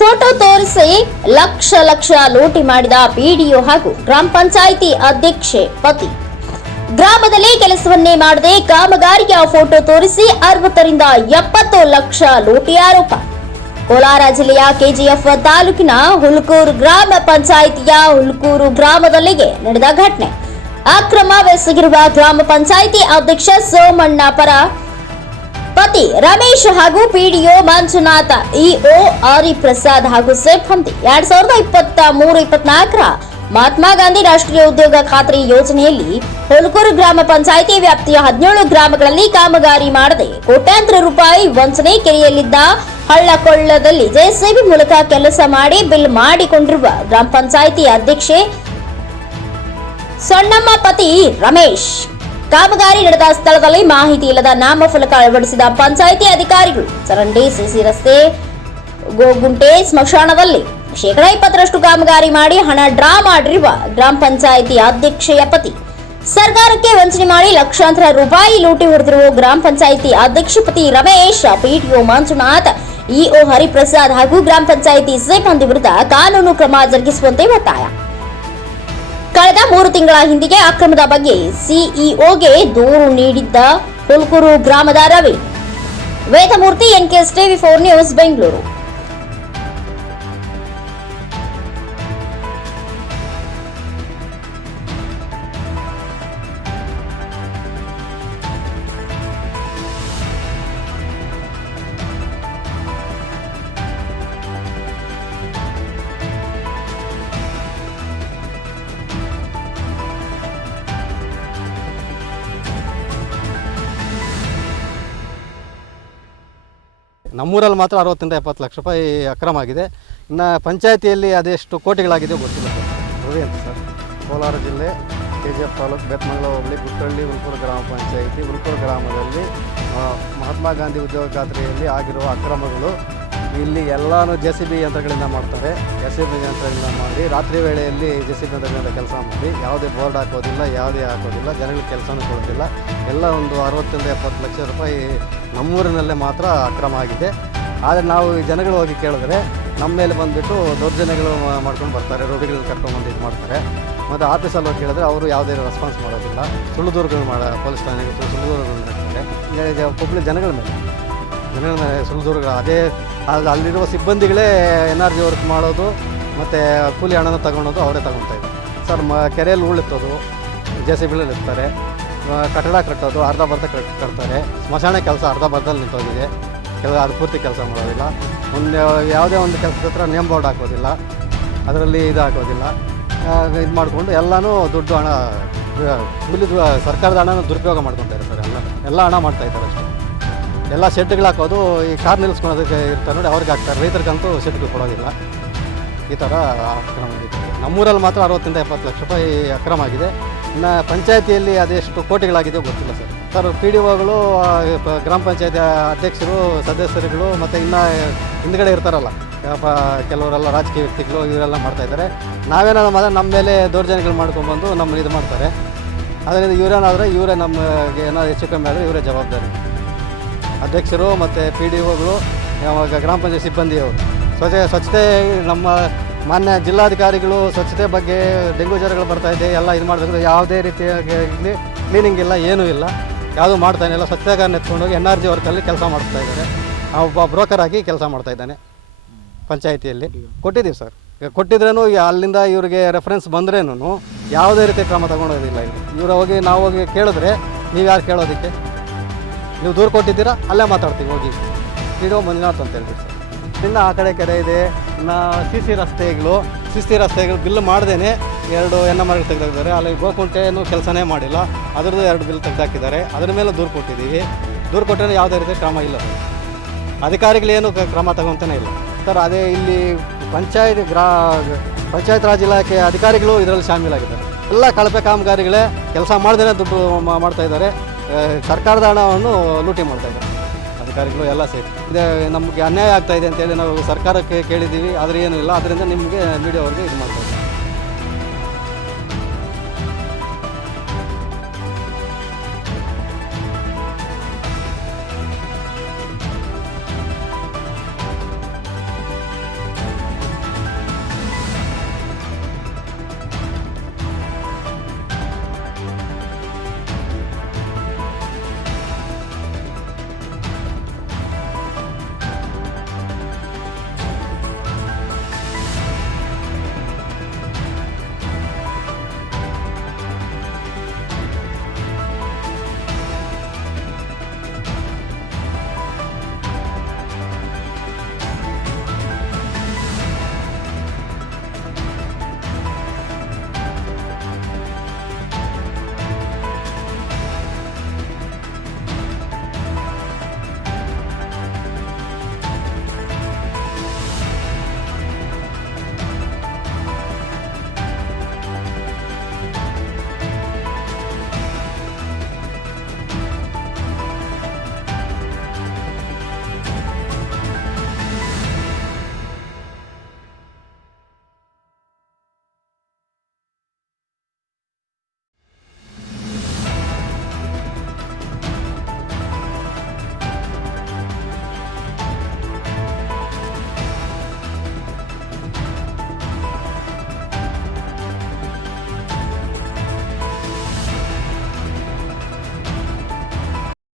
Photo ತೋರಿಸಿ ಲಕ್ಷ ಲಕ್ಷ ಲೂಟಿ ಮಾಡಿದ ಪಿಡಿಒ ಹಾಗೂ ಗ್ರಾಮ ಪಂಚಾಯಿತಿ ಅಧ್ಯಕ್ಷೆ ಪತಿ. ಗ್ರಾಮದಲ್ಲಿ ಕೆಲಸವನ್ನೇ ಮಾಡದೆ ಕಾಮಗಾರಿಯ ಫೋಟೋ ತೋರಿಸಿ 60 ರಿಂದ 70 ಲಕ್ಷ ಲೂಟಿ ಆರೋಪ. ಕೋಲಾರ ಜಿಲ್ಲೆಯ ಕೆಜಿಎಫ್ ತಾಲೂಕಿನ ಹುಲ್ಕೂರು ಗ್ರಾಮ ಪಂಚಾಯಿತಿಯ ಹುಲ್ಕೂರು ಗ್ರಾಮದಲ್ಲಿಗೆ ನಡೆದ ಘಟನೆ. ಅಕ್ರಮವೆಸಗಿರುವ ಗ್ರಾಮ ಪಂಚಾಯಿತಿ ಅಧ್ಯಕ್ಷ ಸೋಮಣ್ಣ ಪರ ಪತಿ ರಮೇಶ್ ಹಾಗೂ ಪಿಡಿಒ ಮಂಜುನಾಥ, ಇಒ ಹರಿಪ್ರಸಾದ್ ಹಾಗೂ ಸಿಬ್ಬಂದಿ 2023-24ರ ಮಹಾತ್ಮ ಗಾಂಧಿ ರಾಷ್ಟ್ರೀಯ ಉದ್ಯೋಗ ಖಾತ್ರಿ ಯೋಜನೆಯಲ್ಲಿ ಹುಲ್ಕೂರು ಗ್ರಾಮ ಪಂಚಾಯಿತಿ ವ್ಯಾಪ್ತಿಯ 17 ಗ್ರಾಮಗಳಲ್ಲಿ ಕಾಮಗಾರಿ ಮಾಡದೆ ಕೋಟ್ಯಾಂತರ ರೂಪಾಯಿ ವಂಚನೆ, ಕೆರೆಯಲ್ಲಿದ್ದ ಹಳ್ಳಕೊಳ್ಳದಲ್ಲಿ ಜೆಸಿಬಿ ಮೂಲಕ ಕೆಲಸ ಮಾಡಿ ಬಿಲ್ ಮಾಡಿಕೊಂಡಿರುವ ಗ್ರಾಮ ಪಂಚಾಯಿತಿ ಅಧ್ಯಕ್ಷೆ ಸೊಣ್ಣಮ್ಮ ಪತಿ ರಮೇಶ್. ಕಾಮಗಾರಿ ನಡೆದ ಸ್ಥಳದಲ್ಲಿ ಮಾಹಿತಿ ಇಲ್ಲದ ನಾಮಫಲಕ ಅಳವಡಿಸಿದ ಪಂಚಾಯಿತಿ ಅಧಿಕಾರಿಗಳು. ಚರಂಡಿ, ಸಿಸಿ ರಸ್ತೆ, ಗೋಗುಂಟೆ, ಸ್ಮಶಾನದಲ್ಲಿ 20% ಕಾಮಗಾರಿ ಮಾಡಿ ಹಣ ಡ್ರಾ ಮಾಡಿರುವ ಗ್ರಾಮ ಪಂಚಾಯಿತಿ ಅಧ್ಯಕ್ಷೆಯ ಪತಿ. ಸರ್ಕಾರಕ್ಕೆ ವಂಚನೆ ಮಾಡಿ ಲಕ್ಷಾಂತರ ರೂಪಾಯಿ ಲೂಟಿ ಹೊಡೆದಿರುವ ಗ್ರಾಮ ಪಂಚಾಯಿತಿ ಅಧ್ಯಕ್ಷ ಪತಿ ರಮೇಶ್, ಪಿಡಿಒ ಮಂಜುನಾಥ್, ಇಒ ಹರಿಪ್ರಸಾದ್ ಹಾಗೂ ಗ್ರಾಮ ಪಂಚಾಯಿತಿ ಸಿಬ್ಬಂದಿ ವಿರುದ್ಧ ಕಾನೂನು ಕ್ರಮ ಜರುಗಿಸುವಂತೆ ಒತ್ತಾಯ. ಕಳೆದ 3 ತಿಂಗಳ ಹಿಂದಿಗೆ ಅಕ್ರಮದ ಬಗ್ಗೆ ಸಿಇಒಗೆ ದೂರು ನೀಡಿದ್ದ ಹುಲ್ಕೂರು ಗ್ರಾಮದ Ravi. Vedamurthy, NKS TV 4 news, Bengaluru. ನಮ್ಮೂರಲ್ಲಿ ಮಾತ್ರ 60 ರಿಂದ 70 ಲಕ್ಷ ರೂಪಾಯಿ ಅಕ್ರಮ ಆಗಿದೆ. ಇನ್ನು ಪಂಚಾಯಿತಿಯಲ್ಲಿ ಅದೆಷ್ಟು ಕೋಟಿಗಳಾಗಿದೆ ಗೊತ್ತಿಲ್ಲ ಸರ್. ರವಿ ಅಂತ ಸರ್, ಕೋಲಾರ ಜಿಲ್ಲೆ ಕೆಜಿಎಫ್ ತಾಲೂಕು ಬೇತಮಂಗಲ ಹೋಬಳಿ ಗುಟ್ಟಳ್ಳಿ ಹುಲ್ಕೂರು ಗ್ರಾಮ ಪಂಚಾಯಿತಿ. ಹುಲ್ಕೂರು ಗ್ರಾಮದಲ್ಲಿ ಮಹಾತ್ಮ ಗಾಂಧಿ ಉದ್ಯೋಗ ಖಾತ್ರಿಯಲ್ಲಿ ಆಗಿರುವ ಅಕ್ರಮಗಳು ಇಲ್ಲಿ ಎಲ್ಲನೂ ಜೆಸಿಬಿ ಯಂತ್ರಗಳಿಂದ ಮಾಡ್ತಾರೆ. ಜೆಸಿಬಿ ಯಂತ್ರಗಳಿಂದ ಮಾಡಿ ರಾತ್ರಿ ವೇಳೆಯಲ್ಲಿ ಜೆಸಿಬಿ ಯಂತ್ರಗಳಿಂದ ಕೆಲಸ ಮಾಡಿ ಯಾವುದೇ ಬೋರ್ಡ್ ಹಾಕೋದಿಲ್ಲ, ಯಾವುದೇ ಹಾಕೋದಿಲ್ಲ, ಜನಗಳಿಗೆ ಕೆಲಸನೂ ಕೊಡೋದಿಲ್ಲ. ಎಲ್ಲ ಒಂದು 60 ರಿಂದ 70 ಲಕ್ಷ ರೂಪಾಯಿ ನಮ್ಮೂರಿನಲ್ಲೇ ಮಾತ್ರ ಅಕ್ರಮ ಆಗಿದೆ. ಆದರೆ ನಾವು ಈ ಜನಗಳು ಹೋಗಿ ಕೇಳಿದ್ರೆ ನಮ್ಮ ಮೇಲೆ ಬಂದುಬಿಟ್ಟು ದೌರ್ಜನ್ಯಗಳು ಮಾಡ್ಕೊಂಡು ಬರ್ತಾರೆ, ರೋಗಿಗಳನ್ನ ಕರ್ಕೊಂಡ್ಬಂದು ಇದು ಮಾಡ್ತಾರೆ. ಮತ್ತು ಆಫೀಸಲ್ಲಿ ಹೋಗಿ ಕೇಳಿದ್ರೆ ಅವರು ಯಾವುದೇ ರೆಸ್ಪಾನ್ಸ್ ಮಾಡೋದಿಲ್ಲ. ಸುಳ್ಳು ದೂರುಗಳು ಪೊಲೀಸ್ ಠಾಣೆಗೆ ಸುಳ್ಳು ದೂರುಗಳು ನಡೆಸ್ತಾರೆ. ಪಬ್ಲಿಕ್ ಜನಗಳ ಮೇಲೆ ಸುಳ್ಳು ದೂರುಗಳು. ಅದೇ ಅಲ್ಲಿರುವ ಸಿಬ್ಬಂದಿಗಳೇ NRG ವರ್ಕ್ ಮಾಡೋದು ಮತ್ತು ಕೂಲಿ ಹಣನ ತಗೊಳೋದು ಅವರೇ ತಗೊಳ್ತಾಯಿದ್ರು ಸರ್. ಕೆರೆಯಲ್ಲಿ ಉಳಿತೋದು, ಜೆಸಿಬಿಗಳಲ್ಲಿ ಇರ್ತಾರೆ, ಕಟ್ಟಡ ಕಟ್ಟೋದು ಅರ್ಧ ಕಟ್ತಾರೆ. ಸ್ಮಶಾನ ಕೆಲಸ ಅರ್ಧದಲ್ಲಿ ನಿಂತೋಗಿದೆ, ಅದು ಪೂರ್ತಿ ಕೆಲಸ ಮಾಡೋದಿಲ್ಲ. ಯಾವುದೇ ಒಂದು ಕೆಲಸದ ಹತ್ರ ನೇಮ್ ಬೋರ್ಡ್ ಹಾಕೋದಿಲ್ಲ, ಅದರಲ್ಲಿ ಇದು ಹಾಕೋದಿಲ್ಲ. ಇದು ಮಾಡಿಕೊಂಡು ಎಲ್ಲನೂ ದುಡ್ಡು ಹಣ ಸರ್ಕಾರದ ಹಣನ ದುರುಪಯೋಗ ಮಾಡ್ಕೊತಾರೆ ಸರ್. ಎಲ್ಲ ಹಣ ಮಾಡ್ತಾಯಿದ್ದಾರೆ ಅಷ್ಟೇ. ಎಲ್ಲ ಶೆಡ್ಗಳು ಹಾಕೋದು, ಈ ಕಾರ್ ನಿಲ್ಲಿಸ್ಕೊಳೋದಕ್ಕೆ ಇರ್ತಾರೆ ನೋಡಿ, ಅವ್ರಿಗೆ ಹಾಕ್ತಾರೆ. ರೈತರಿಗಂತೂ ಶೆಡ್ಗಳು ಕೊಡೋದಿಲ್ಲ. ಈ ಥರ ಅಕ್ರಮ ಆಗಿದೆ. ನಮ್ಮೂರಲ್ಲಿ ಮಾತ್ರ 60 ರಿಂದ 70 ಲಕ್ಷ ರೂಪಾಯಿ ಅಕ್ರಮ ಆಗಿದೆ. ಇನ್ನು ಪಂಚಾಯಿತಿಯಲ್ಲಿ ಅದೆಷ್ಟು ಕೋಟಿಗಳಾಗಿದೆ ಗೊತ್ತಿಲ್ಲ ಸರ್. ಸರ್, PDOಗಳು, ಗ್ರಾಮ ಪಂಚಾಯತಿ ಅಧ್ಯಕ್ಷರು, ಸದಸ್ಯರುಗಳು ಮತ್ತು ಇನ್ನು ಹಿಂದ್ಗಡೆ ಇರ್ತಾರಲ್ಲ ಕೆಲವರೆಲ್ಲ ರಾಜಕೀಯ ವ್ಯಕ್ತಿಗಳು, ಇವರೆಲ್ಲ ಮಾಡ್ತಾಯಿದ್ದಾರೆ. ನಾವೇನಾದ್ರು ಮಾತ್ರ ನಮ್ಮ ಮೇಲೆ ದೌರ್ಜನ್ಯಗಳು ಮಾಡ್ಕೊಂಡ್ಬಂದು ನಮ್ಮನ್ನು ಇದು ಮಾಡ್ತಾರೆ. ಅದರಿಂದ ಇವರೇ ನಮಗೆ ಏನಾದ್ರು ಹೆಚ್ಚು ಕಮ್ಮಿ ಆದರೆ ಇವರೇ ಜವಾಬ್ದಾರಿ. ಅಧ್ಯಕ್ಷರು ಮತ್ತು PDOಗಳು, ಗ್ರಾಮ ಪಂಚಾಯತ್ ಸಿಬ್ಬಂದಿಯವರು ಸ್ವಚ್ಛತೆ, ನಮ್ಮ ಮಾನ್ಯ ಜಿಲ್ಲಾಧಿಕಾರಿಗಳು ಸ್ವಚ್ಛತೆ ಬಗ್ಗೆ ಡೆಂಗು ಜ್ವರಗಳು ಬರ್ತಾಯಿದೆ, ಎಲ್ಲ ಇದು ಮಾಡಬೇಕು. ಯಾವುದೇ ರೀತಿಯಾಗಿ ಕ್ಲೀನಿಂಗ್ ಇಲ್ಲ, ಏನೂ ಇಲ್ಲ, ಯಾವುದೂ ಮಾಡ್ತಾನೆ ಇಲ್ಲ. ಸ್ವಚ್ಛತೆಗಾರನ ಎತ್ಕೊಂಡೋಗಿ NRG ವರ್ಕಲ್ಲಿ ಕೆಲಸ ಮಾಡ್ತಾಯಿದ್ದಾರೆ. ಒಬ್ಬ ಬ್ರೋಕರ್ ಆಗಿ ಕೆಲಸ ಮಾಡ್ತಾಯಿದ್ದಾನೆ. ಪಂಚಾಯಿತಿಯಲ್ಲಿ ಕೊಟ್ಟಿದ್ದೀವಿ ಸರ್. ಕೊಟ್ಟಿದ್ರೂ ಅಲ್ಲಿಂದ ಇವರಿಗೆ ರೆಫರೆನ್ಸ್ ಬಂದ್ರೇನು ಯಾವುದೇ ರೀತಿ ಕ್ರಮ ತಗೊಳೋದಿಲ್ಲ. ನಾವು ಹೋಗಿ ಕೇಳಿದ್ರೆ ನೀವು ಯಾರು ಕೇಳೋದಕ್ಕೆ? ನೀವು ದೂರು ಕೊಟ್ಟಿದ್ದೀರಾ, ಅಲ್ಲೇ ಮಾತಾಡ್ತೀವಿ ಹೋಗಿ. PDO ಮಂಜುನಾಥ್ ಅಂತ ಹೇಳ್ಬಿಟ್ಟು ಸರ್. ಇನ್ನು ಆ ಕಡೆ ಕೆರೆ ಇದೆ. ಇನ್ನು ಸಿಸಿ ರಸ್ತೆಗಳು ಬಿಲ್ ಮಾಡ್ದೇ 2 NMRಗಳು ತೆಗೆದಾಕಿದ್ದಾರೆ. ಅಲ್ಲಿ ಗೋಕುಂಟೆನೂ ಕೆಲಸನೇ ಮಾಡಿಲ್ಲ, ಅದರದ್ದು 2 ಬಿಲ್ ತೆಗೆದಾಕಿದ್ದಾರೆ. ಅದ್ರ ಮೇಲೆ ದೂರು ಕೊಟ್ಟಿದ್ದೀವಿ. ದೂರು ಕೊಟ್ಟರೆ ಯಾವುದೇ ರೀತಿ ಕ್ರಮ ಇಲ್ಲ ಸರ್. ಅಧಿಕಾರಿಗಳೇನು ಕ್ರಮ ತಗೊತಾನೆ ಇಲ್ಲ ಸರ್. ಅದೇ ಇಲ್ಲಿ ಪಂಚಾಯತ್ ರಾಜ್ ಇಲಾಖೆ ಅಧಿಕಾರಿಗಳು ಇದರಲ್ಲಿ ಶಾಮೀಲಾಗಿದ್ದಾರೆ. ಎಲ್ಲ ಕಳಪೆ ಕಾಮಗಾರಿಗಳೇ, ಕೆಲಸ ಮಾಡ್ದೇ ದುಡ್ಡು ಮಾಡ್ತಾಯಿದ್ದಾರೆ. ಸರ್ಕಾರದ ಹಣವನ್ನು ಲೂಟಿ ಮಾಡ್ತಾಯಿದ್ದಾರೆ ಅಧಿಕಾರಿಗಳು ಎಲ್ಲ ಸೇರಿ. ಇದೇ ನಮಗೆ ಅನ್ಯಾಯ ಆಗ್ತಾಯಿದೆ ಅಂತೇಳಿ ನಾವು ಸರ್ಕಾರಕ್ಕೆ ಕೇಳಿದ್ದೀವಿ, ಆದರೆ ಏನೂ ಇಲ್ಲ. ಅದರಿಂದ ನಿಮಗೆ ಮೀಡಿಯಾವ್ರಿಗೆ ಇದು ಮಾಡ್ತಾರೆ.